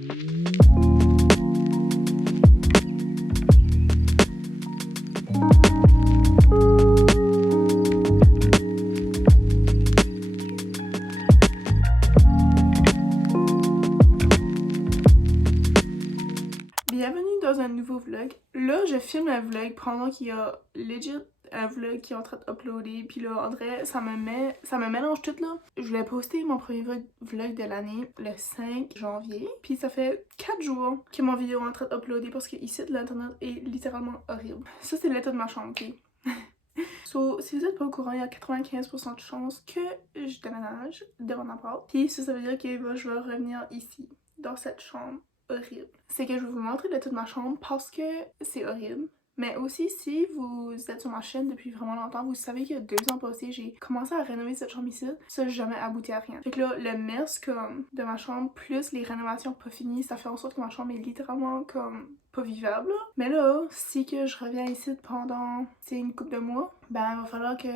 Bienvenue dans un nouveau vlog. Là, je filme un vlog pendant qu'il y a legit un vlog qui est en train d'uploader. Puis là, en vrai, ça me mélange tout là. Je voulais poster mon premier vlog de l'année le 5 janvier. Puis ça fait 4 jours que mon vidéo est en train d'uploader parce que ici, l'internet est littéralement horrible. Ça, c'est l'état de ma chambre, ok? So, si vous êtes pas au courant, il y a 95% de chances que je déménage de mon appart. Puis ça veut dire que je vais revenir ici, dans cette chambre horrible. C'est que je vais vous montrer de toute ma chambre parce que c'est horrible. Mais aussi, si vous êtes sur ma chaîne depuis vraiment longtemps, vous savez qu'il y a 2 ans passés, j'ai commencé à rénover cette chambre ici. Ça, j'ai jamais abouti à rien. Fait que là, le mess comme de ma chambre, plus les rénovations pas finies, ça fait en sorte que ma chambre est littéralement comme pas vivable. Mais là, si que je reviens ici pendant, une couple de mois, ben il va falloir que,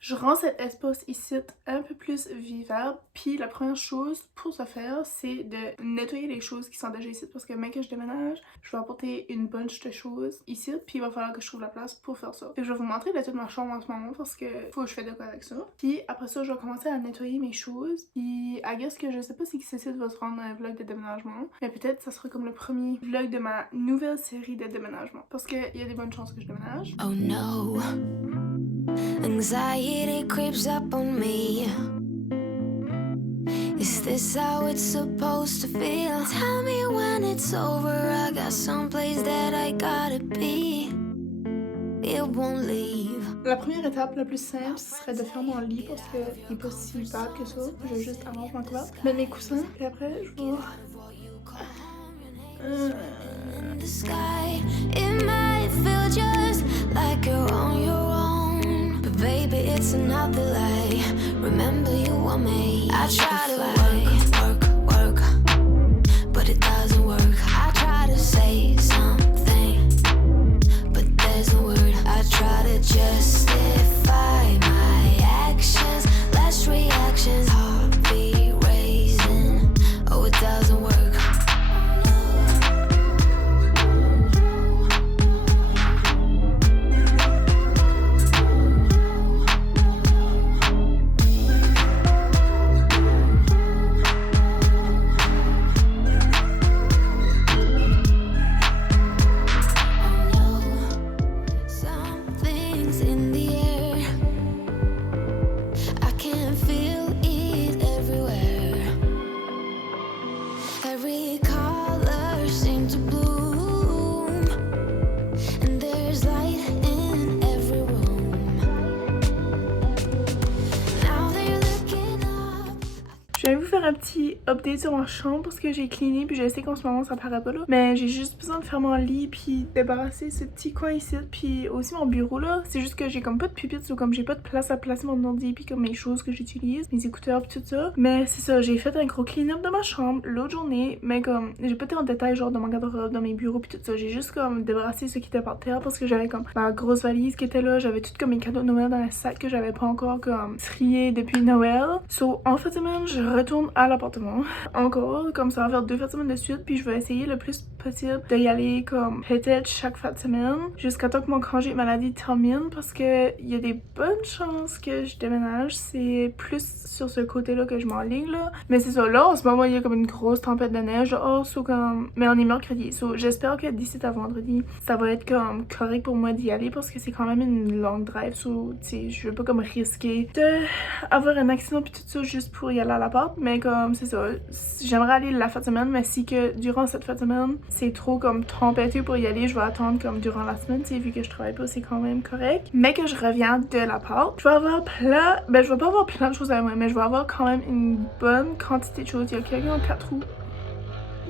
je rends cet espace ici un peu plus vivable. Puis la première chose pour ce faire, c'est de nettoyer les choses qui sont déjà ici. Parce que même que je déménage, je vais apporter une bunch de choses ici. Puis il va falloir que je trouve la place pour faire ça. Fait que je vais vous montrer de toute ma chambre en ce moment parce que faut que je fasse de quoi avec ça. Puis après ça, je vais commencer à nettoyer mes choses. Puis I guess que je sais pas si Cécile va se rendre un vlog de déménagement. Mais peut-être ça sera comme le premier vlog de ma nouvelle série de déménagement. Parce qu'il y a des bonnes chances que je déménage. Oh no, anxiety creeps up on me. Is this how it's supposed to feel? Tell me when it's over. I got someplace that I gotta be. It won't leave. La première étape la plus simple, ce serait de faire mon lit parce qu'il n'est pas si bad que ça. Je vais juste arranger ma couverte, mettre mes coussins, puis après je vais... The sky, it might feel just like you're on your own, but baby, it's another lie. Remember, you were made. I try to work, but it doesn't work. I try to say something, but there's no word. I try to justify my actions, less reactions, heartbeat raising. Oh, it doesn't work. Je vais vous faire un petit update sur ma chambre parce que j'ai cleané puis je sais qu'en ce moment ça paraît pas là. Mais j'ai juste besoin de faire mon lit puis débarrasser ce petit coin ici puis aussi mon bureau là. C'est juste que j'ai comme pas de pupitre ou comme j'ai pas de place à placer mon ordi puis comme mes choses que j'utilise, mes écouteurs puis tout ça. Mais c'est ça, j'ai fait un gros clean-up de ma chambre l'autre journée. Mais comme j'ai pas été en détail genre dans mon garde-robe, dans mes bureaux puis tout ça. J'ai juste comme débarrassé ce qui était par terre parce que j'avais comme ma grosse valise qui était là. J'avais tout comme mes cadeaux de Noël dans un sac que j'avais pas encore comme trié depuis Noël. So en fait semaine, je retourne à l'appartement encore comme ça va faire 2 fins de semaine de suite puis je vais essayer le plus possible d'y aller comme peut-être chaque fin de semaine jusqu'à temps que mon congé de maladie termine parce que il y a des bonnes chances que je déménage. C'est plus sur ce côté là que je m'enligne là, mais c'est ça, là en ce moment il y a comme une grosse tempête de neige dehors, so, comme... mais on est mercredi, so, j'espère que d'ici à vendredi ça va être comme correct pour moi d'y aller parce que c'est quand même une longue drive, so, je veux pas comme risquer de avoir un accident puis tout ça juste pour y aller à l'appart. Mais comme c'est ça, j'aimerais aller la fin de semaine, mais si que durant cette fin de semaine c'est trop comme tempêteux pour y aller, je vais attendre comme durant la semaine, vu que je travaille pas, c'est quand même correct. Mais que je reviens de l'appart, je vais avoir je vais pas avoir plein de choses à moi, mais je vais avoir quand même une bonne quantité de choses. Il y a quelqu'un en 4 roues.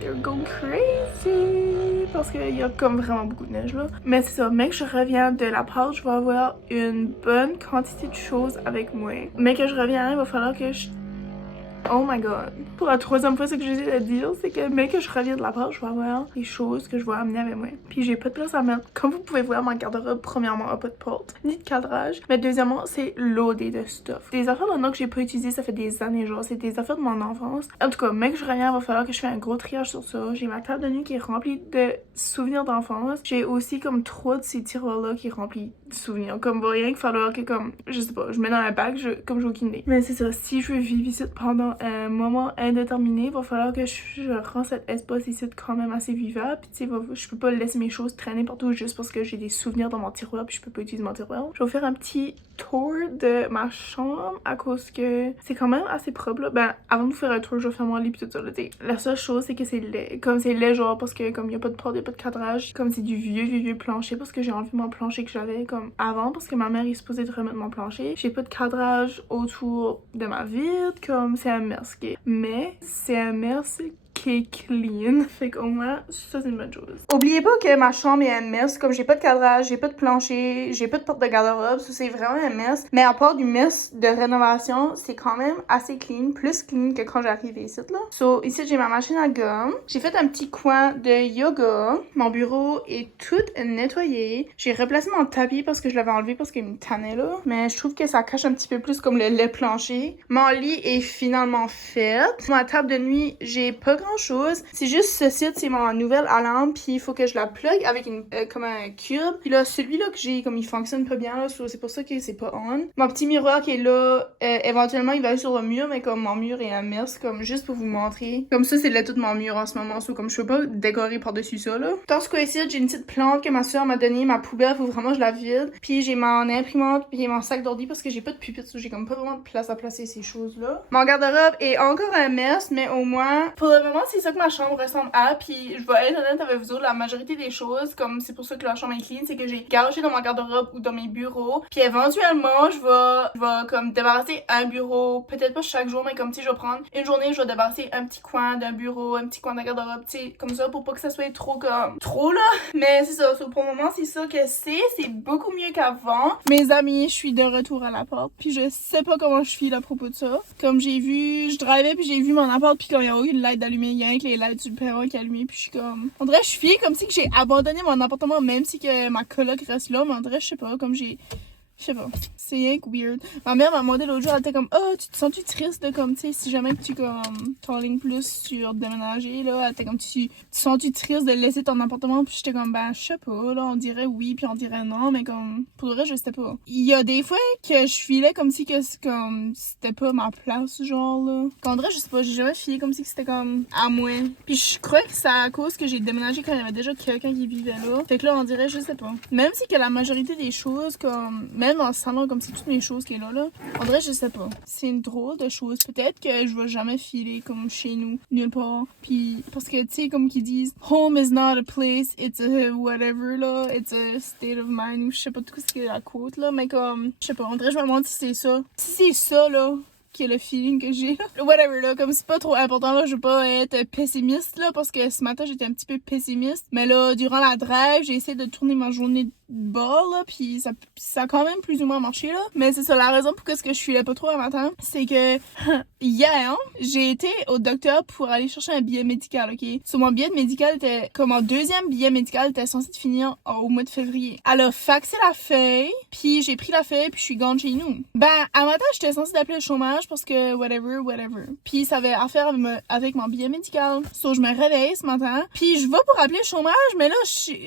They're going crazy parce qu'il y a comme vraiment beaucoup de neige là. Mais c'est ça, mec, je reviens de l'appart, je vais avoir une bonne quantité de choses avec moi. Mais que je reviens, il va falloir que je Oh my god. Pour la troisième fois, ce que j'essaie de dire, c'est que mec que je reviens de la part, je vais avoir des choses que je vais amener avec moi. Puis j'ai pas de place à mettre. Comme vous pouvez voir, ma garde-robe, premièrement, a pas de porte, ni de cadrage. Mais deuxièmement, c'est loadé de stuff. Des affaires maintenant que j'ai pas utilisées, ça fait des années, genre, c'est des affaires de mon enfance. En tout cas, mec que je reviens, il va falloir que je fasse un gros triage sur ça. J'ai ma table de nuit qui est remplie de souvenirs d'enfance. J'ai aussi comme 3 de ces tiroirs-là qui est rempli de souvenirs. Comme va rien qu'il falloir que comme, je sais pas, je mets dans un bac, comme j'ai aucune idée. Mais c'est ça, si je veux vivre ici pendant un moment indéterminé, il va falloir que je rends cet espace ici quand même assez vivable. Puis tu sais, je peux pas laisser mes choses traîner partout juste parce que j'ai des souvenirs dans mon tiroir puis je peux pas utiliser mon tiroir. Je vais faire un petit tour de ma chambre à cause que c'est quand même assez propre là. Ben, avant de vous faire un tour, je vais faire mon lit pis tout ça là, t'sais. La seule chose, c'est que c'est laid. Comme c'est laid genre parce que comme y a pas de porte, y a pas de cadrage. Comme c'est du vieux plancher parce que j'ai enlevé mon plancher que j'avais comme avant parce que ma mère est supposée de remettre mon plancher. J'ai pas de cadrage autour de ma vide, comme c'est un mess. Mais c'est un mess qui est clean. Fait qu'au moins, ça c'est une bonne chose. Oubliez pas que ma chambre est un mess. Comme j'ai pas de cadrage, j'ai pas de plancher, j'ai pas de porte de garde-robe. Ça c'est vraiment un mess. Mais à part du mess de rénovation, c'est quand même assez clean. Plus clean que quand j'arrive ici là. So ici j'ai ma machine à gomme. J'ai fait un petit coin de yoga. Mon bureau est tout nettoyé. J'ai replacé mon tapis parce que je l'avais enlevé parce qu'il me tannait là. Mais je trouve que ça cache un petit peu plus comme le lait plancher. Mon lit est finalement fait. Ma table de nuit, j'ai pas grand chose. C'est juste ce site, c'est ma nouvelle alarme, puis il faut que je la plug avec une comme un cube. Puis là, celui-là que j'ai, comme il fonctionne pas bien, là, c'est pour ça que c'est pas on. Mon petit miroir qui est là, éventuellement, il va aller sur le mur, mais comme mon mur est un mess, comme juste pour vous montrer. Comme ça, c'est là tout mon mur en ce moment, comme je peux pas décorer par-dessus ça, là. Dans ce cas-ci, j'ai une petite plante que ma soeur m'a donnée, ma poubelle, faut vraiment que je la vide. Puis j'ai mon imprimante, puis mon sac d'ordi parce que j'ai pas de pupitre, j'ai comme pas vraiment de place à placer ces choses-là. Mon garde-robe est encore un mess, mais au moins, pour le moment, c'est ça que ma chambre ressemble à, puis je vais être honnête avec vous autres, la majorité des choses, comme c'est pour ça que la chambre est clean, c'est que j'ai garoché dans mon garde-robe ou dans mes bureaux, puis éventuellement, je vais comme débarrasser un bureau, peut-être pas chaque jour, mais comme tu sais, je vais prendre une journée, je vais débarrasser un petit coin d'un bureau, un petit coin de garde-robe, tu sais, comme ça, pour pas que ça soit trop comme, trop là, mais c'est ça, pour le moment, c'est ça que c'est beaucoup mieux qu'avant. Mes amis, je suis de retour à l'appart, puis je sais pas comment je file à propos de ça, comme j'ai vu, je drivais, puis j'ai vu mon appart, puis quand il y a eu une light allumée, il y a un que les lights du perron qui est allumé, puis je suis comme, on dirait je suis fière comme si que j'ai abandonné mon appartement, même si que ma coloc reste là, mais on dirait je sais pas, comme j'ai, je sais pas, c'est rien que weird. Ma mère m'a demandé l'autre jour, elle était comme, oh, tu te sens-tu triste de comme, tu sais, si jamais que tu comme, t'enlignes plus sur déménager, là, elle était comme, tu sens-tu triste de laisser ton appartement, puis j'étais comme, ben, je sais pas, là, on dirait oui, puis on dirait non, mais comme, pour le reste, je sais pas. Il y a des fois que je filais comme si que comme, c'était pas ma place, genre, là. Qu'on dirait, je sais pas, j'ai jamais filé comme si que c'était comme, à moi. Puis je crois que c'est à cause que j'ai déménagé quand il y avait déjà quelqu'un qui vivait là. Fait que là, on dirait, je sais pas. Même si que la majorité des choses, comme, même dans le salon, comme si toutes mes choses qui est là, on dirait, je sais pas. C'est une drôle de chose. Peut-être que je vais jamais filer comme chez nous, nulle part. Puis, parce que, tu sais, comme qu'ils disent, home is not a place, it's a whatever, là. It's a state of mind, ou je sais pas tout ce qu'est la quote, là. Mais comme, je sais pas, on dirait, je me demande si c'est ça. Si c'est ça, là, qui est le feeling que j'ai là. Whatever là, comme c'est pas trop important là, je veux pas être pessimiste là, parce que ce matin j'étais un petit peu pessimiste. Mais là, durant la drive, j'ai essayé de tourner ma journée de bord là, puis ça a quand même plus ou moins marché là. Mais c'est ça, la raison pour que je filais pas trop un matin, c'est que hier, j'ai été au docteur pour aller chercher un billet médical, ok? Sur mon billet médical était, comme mon deuxième billet médical était censé finir au mois de février. Elle a faxé la feuille, puis j'ai pris la feuille, puis je suis gone chez nous. Ben, à matin, j'étais censée d'appeler le chômage parce que whatever. Puis ça avait affaire avec mon billet médical. So, je me réveille ce matin, puis je vais pour appeler le chômage, mais là,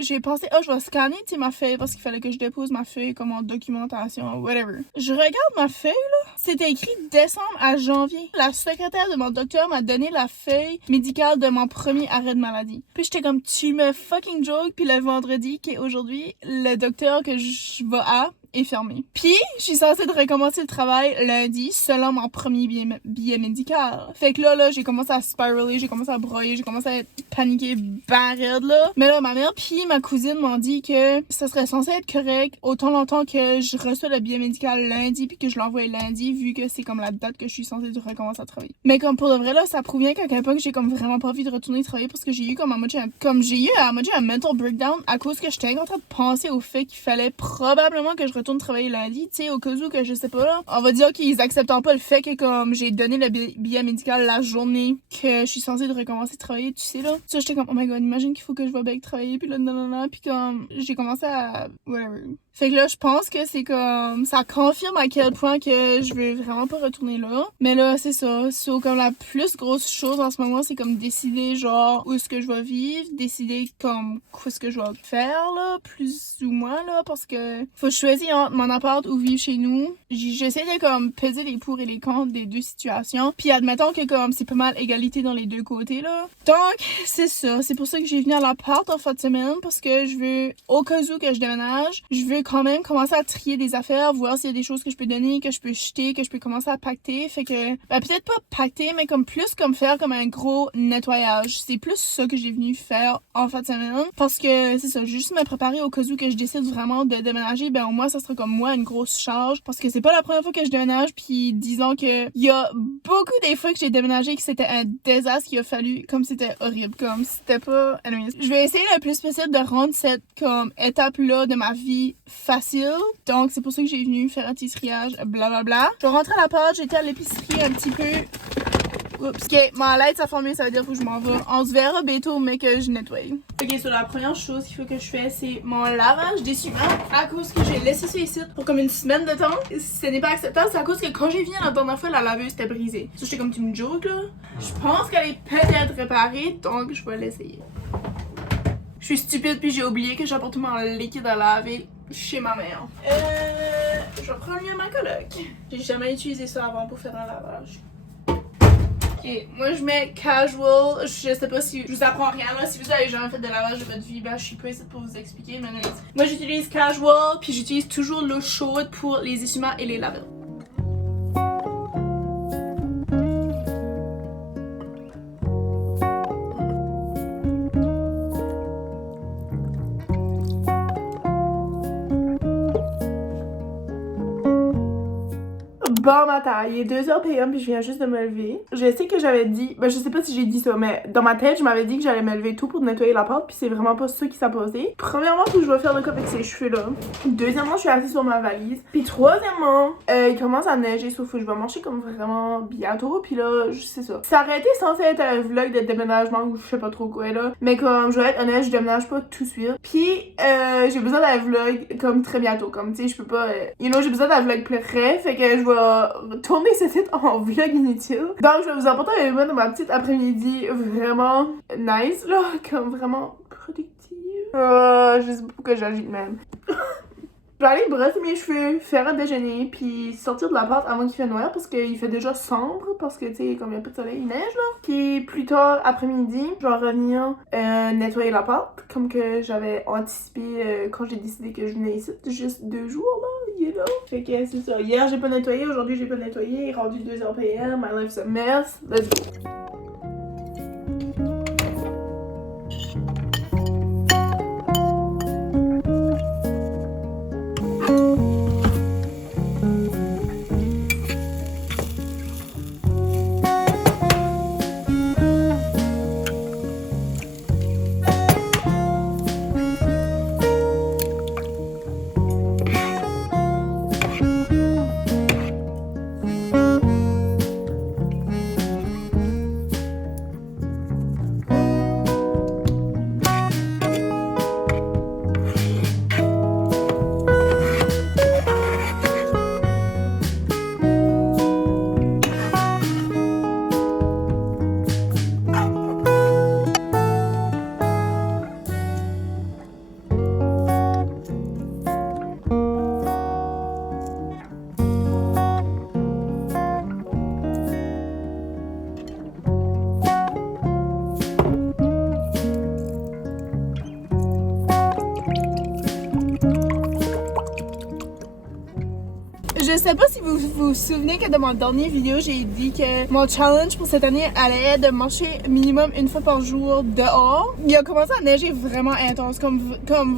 j'ai pensé, oh, je vais scanner, tu sais, ma feuille, parce qu'il fallait que je dépose ma feuille comme en documentation, whatever. Je regarde ma feuille, là, c'était écrit décembre à janvier. La secrétaire de mon docteur m'a donné la feuille médicale de mon premier arrêt de maladie. Puis j'étais comme, tu me fucking joke, puis le vendredi, qui est aujourd'hui, le docteur que je vais à est fermé. Puis, je suis censée de recommencer le travail lundi, selon mon premier billet médical. Fait que là, j'ai commencé à spiraler, j'ai commencé à broyer, j'ai commencé à être paniquée ben raide, là. Mais là, ma mère puis ma cousine m'ont dit que ça serait serait censé être correct autant longtemps que je reçois le billet médical lundi puis que je l'envoie lundi, vu que c'est comme la date que je suis censée recommencer à travailler. Mais comme pour de vrai là, ça prouve bien qu'à quel point que j'ai comme vraiment pas envie de retourner travailler parce que j'ai eu comme à moitié un mental breakdown à cause que j'étais en train de penser au fait qu'il fallait probablement que je retourne travailler lundi, tu sais, au cas où que je sais pas là. On va dire qu'ils acceptent pas le fait que comme j'ai donné le billet médical la journée que je suis censée de recommencer à travailler, tu sais là. Ça j'étais comme oh my god, imagine qu'il faut que je vais bien travailler puis là non puis comme j'ai commencé à whatever. Fait que là, je pense que c'est comme... Ça confirme à quel point que je veux vraiment pas retourner là. Mais là, c'est ça. So, comme la plus grosse chose en ce moment, c'est comme décider, genre, où est-ce que je vais vivre. Décider, comme, quoi est-ce que je vais faire, là, plus ou moins, là. Parce que faut que je choisisse entre mon appart ou vivre chez nous. J'essaie de, comme, peser les pour et les contre des deux situations. Puis admettons que, comme, c'est pas mal égalité dans les deux côtés, là. Donc, c'est ça. C'est pour ça que j'ai venu à l'appart en fin de semaine. Parce que je veux, au cas où que je déménage, je veux quand même commencer à trier des affaires, voir s'il y a des choses que je peux donner, que je peux jeter, que je peux commencer à pacter. Fait que, ben, peut-être pas pacter, mais comme plus comme faire comme un gros nettoyage. C'est plus ça que j'ai venu faire en fin de semaine. Parce que, c'est ça, juste me préparer au cas où que je décide vraiment de déménager, ben au moins ça sera comme moi une grosse charge. Parce que c'est pas la première fois que je déménage, puis disons que il y a beaucoup des fois que j'ai déménagé que c'était un désastre qu'il a fallu, comme c'était horrible, comme c'était pas... Anyways, je vais essayer le plus possible de rendre cette comme étape-là de ma vie facile. Donc, c'est pour ça que j'ai venu faire un petit triage, blablabla. Je vais rentrer à l'appart, j'étais à l'épicerie un petit peu. Oups, ok, ma lettre, ça forme mieux, ça veut dire que je m'en vais. On se verra bientôt, mais que je nettoie. Ok, so la première chose qu'il faut que je fasse, c'est mon lavage d'essuie-mains. À cause que j'ai laissé ça ici pour comme une semaine de temps. Ce n'est pas acceptable, c'est à cause que quand j'ai venu la dernière fois, la laveuse était brisée. Ça, j'étais comme tu me joke là. Je pense qu'elle est peut-être réparée, donc je vais l'essayer. Je suis stupide puis j'ai oublié que j'apporte mon liquide à laver chez ma mère. Je vais prendre lui à ma coloc. J'ai jamais utilisé ça avant pour faire un lavage. Ok, moi je mets casual. Je sais pas si je vous apprends rien là. Si vous avez jamais fait de lavage de votre vie, ben je suis pas ici pour vous expliquer. Mais moi j'utilise casual puis j'utilise toujours l'eau chaude pour les essuie-mains et les laver. Bon matin, il est 2h PM puis je viens juste de me lever. Je sais que j'avais dit, ben je sais pas si j'ai dit ça, mais dans ma tête, je m'avais dit que j'allais me lever tôt pour nettoyer l'appart puis c'est vraiment pas ça qui s'est passé. Premièrement, faut que je vais faire le coup avec ces cheveux là. Deuxièmement, je suis assise sur ma valise. Puis troisièmement, il commence à neiger, sauf que je vais marcher comme vraiment bientôt puis là, c'est ça. Ça aurait été censé être un vlog de déménagement ou je sais pas trop quoi là, mais comme je vais être honnête, je déménage pas tout de suite. Puis j'ai besoin d'un vlog comme très bientôt, comme tu sais, je peux pas, j'ai besoin d'un vlog prêt, fait que je vais tourner ce site en vlog inutile. Donc je vais vous apporter un élément de ma petite après-midi vraiment nice là, comme vraiment productive. Je sais pas pourquoi j'agis de même. Je vais aller brosser mes cheveux, faire un déjeuner, puis sortir de l'appart avant qu'il fasse noir parce qu'il fait déjà sombre, parce que tu sais, comme il y a pas de soleil, il neige là. Puis plus tard après-midi, je vais revenir nettoyer l'appart, comme que j'avais anticipé quand j'ai décidé que je venais ici. Juste 2 jours là, il est là. Fait que c'est ça. Hier j'ai pas nettoyé, aujourd'hui j'ai pas nettoyé, il est rendu 2h PM, my life's a mess. Let's go. sais pas si vous vous souvenez que dans mon dernier vidéo, j'ai dit que mon challenge pour cette année allait être de marcher minimum une fois par jour dehors. Il a commencé à neiger vraiment intense, comme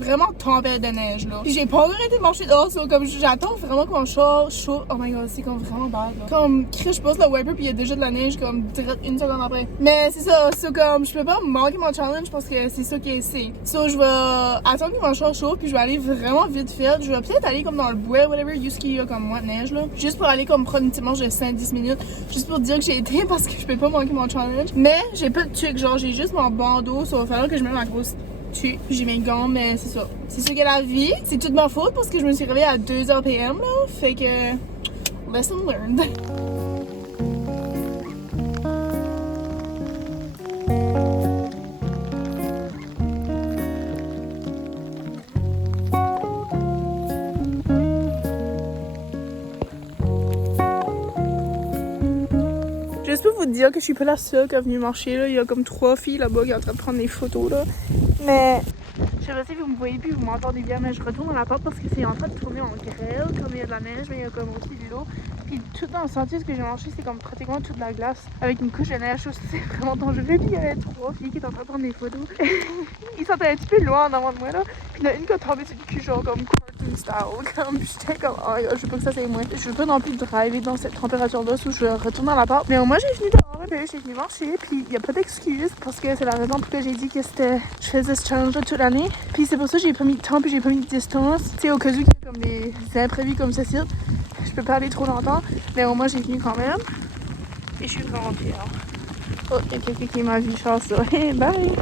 vraiment tempête de neige, là. Puis j'ai pas encore arrêté de marcher dehors, so, comme j'attends vraiment que mon char chaud. Oh my god, c'est comme vraiment bad, là. Comme, je pose le wiper puis il y a déjà de la neige, comme, direct une seconde après. Mais c'est ça, comme, je peux pas manquer mon challenge parce que c'est ça qui est ici. So, je vais attendre que mon char chaud puis je vais aller vraiment vite fait. Je vais peut-être aller comme dans le bois, whatever, jusqu'il y a comme moi de neige, là. Juste pour aller comme prendre une petite marche de 5-10 minutes. Juste pour dire que j'ai été parce que je peux pas manquer mon challenge. Mais j'ai pas de truc, genre, j'ai juste mon bandeau, ça va falloir que je mette ma grosse tuque. J'ai mes gants, mais c'est ça. C'est ça que la vie. C'est toute ma faute parce que je me suis réveillée à 2h PM, là. Fait que, lesson learned. Juste pour vous dire que je suis pas la seule qui est venue marcher, là. Il y a comme 3 filles là-bas qui sont en train de prendre des photos, là. Mais je sais pas si vous me voyez puis vous m'entendez bien, mais je retourne dans la porte parce que c'est en train de tourner en grêle, comme il y a de la neige, mais il y a comme aussi de l'eau. Puis tout dans le sentier, ce que j'ai marché, c'est comme pratiquement toute la glace avec une couche de neige. C'est vraiment dangereux. Puis il y avait 3 filles qui étaient en train de prendre des photos. Ils sont un petit peu loin en avant de moi, là. Puis il y en a une qui a tombé sur le cul, genre comme cartoon style. Comme j'étais comme, oh, je veux pas que ça c'est moi. Je veux pas non plus driver dans cette température-là, où je retourne dans la porte. Mais moi, j'ai fini dehors, puis j'ai fini marcher. Puis il y a pas d'excuse parce que c'est la raison pour laquelle j'ai dit que je faisais ce challenge-là toute l'année. Puis c'est pour ça que j'ai pas mis de temps, puis j'ai pas mis de distance. Tu sais, au cas où il y a comme des imprévus comme ceci. Je peux pas aller trop longtemps, mais au moins j'ai fini quand même. Et je suis vraiment fière. Oh, il y a quelqu'un qui m'a vu, chance. Hey, bye!